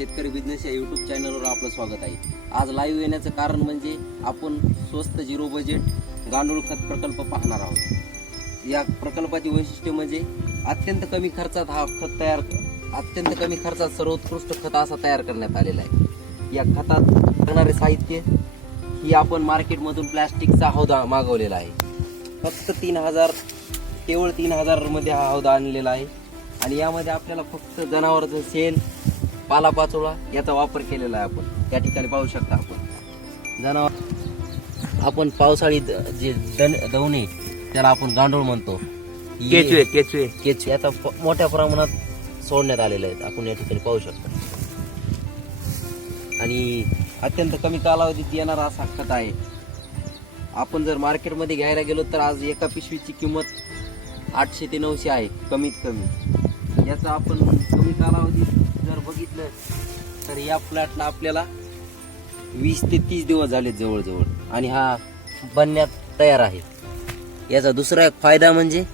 शेतकरी बिझनेस या यूट्यूब चॅनलवर आपलं स्वागत आहे. आज लाईव्ह येण्याचं कारण म्हणजे आपण स्वस्त झिरो बजेट गांडूळ खत प्रकल्प पाहणार आहोत. या प्रकल्पाची वैशिष्ट्य म्हणजे अत्यंत कमी खर्चात हा खत तयार अत्यंत कमी खर्चात सर्वोत्कृष्ट खत असा तयार करण्यात आलेला आहे. या खतात लागणारे साहित्य ही आपण मार्केटमधून प्लॅस्टिकचा हौदा मागवलेला आहे. फक्त तीन हजार केवळ तीन हजारमध्ये हा हौदा आणलेला आहे. आणि यामध्ये आपल्याला फक्त जनावरचं शेण पालापाचोळा याचा वापर केलेला आहे आपण. या ठिकाणी पाहू शकता आपण. जनावर आपण पावसाळी द- जे दन दवणे त्याला आपण गांडूळ म्हणतो. केचवे केचवे. केच याचा प- मोठ्या प्रमाणात सोडण्यात आलेले आहेत. आपण या ठिकाणी पाहू शकता. आणि अत्यंत कमी कालावधीत येणारा असा खत आहे. आपण जर मार्केटमध्ये घ्यायला गेलो तर आज एका पिशवीची किंमत आठशे ते नऊशे आहे कमीत कमी. याचा आपण कमी कालावधीत जर बघितलं तर या प्लॅटला आपल्याला वीस ते तीस दिवस झाले जवळजवळ. आणि हा बनण्यात तयार आहे. याचा दुसरा एक फायदा म्हणजे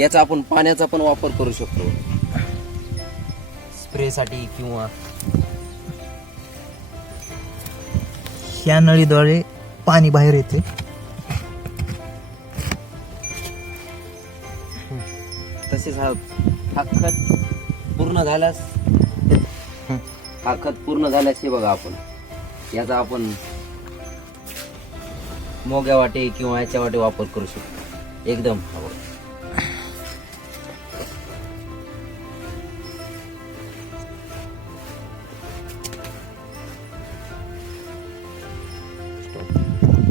याचा आपण पाण्याचा पण वापर करू शकतो. स्प्रेसाठी किंवा ह्या नळीद्वारे पाणी बाहेर येते. तसेच हा हा खत पूर्ण झाल्यास हा. खत पूर्ण झाल्यास हे बघा आपण. याचा आपण मोग्या वाटे किंवा याच्या वाटे वापर करू शकतो. एकदम.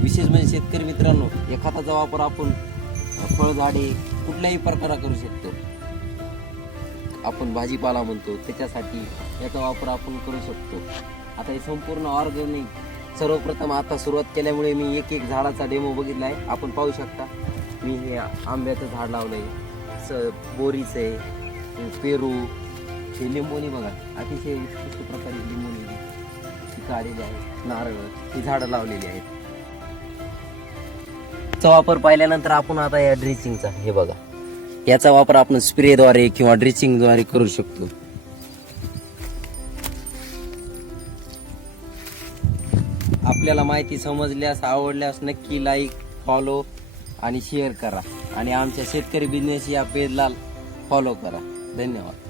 विशेष म्हणजे शेतकरी मित्रांनो या खताचा वापर आपण फळझाडे कुठल्याही प्रकारा करू शकतो. आपण भाजीपाला म्हणतो त्याच्यासाठी याचा वापर आपण करू शकतो. आता हे संपूर्ण ऑर्गॅनिक सर्वप्रथम आता सुरुवात केल्यामुळे मी एक एक झाडाचा डेमो बघितला आहे आपण पाहू शकता. मी हे आंब्याचं झाड लावलं आहे स बोरीचं आहे. पेरू हे लिंबोनी बघा. अतिशय उत्कृष्ट प्रकारे लिंबोनी पिकं आलेली आहेत. नारळ ही झाडं लावलेली आहेत. चा वापर पाहिल्यानंतर आपण आता या ड्रिचिंगचा हे बघा. याचा वापर आपण स्प्रेद्वारे किंवा ड्रिचिंगद्वारे करू शकतो. आपल्याला माहिती समजल्यास आवडल्यास नक्की लाईक फॉलो आणि शेअर करा. आणि आमच्या शेतकरी बिझनेस या पेजला फॉलो करा. धन्यवाद.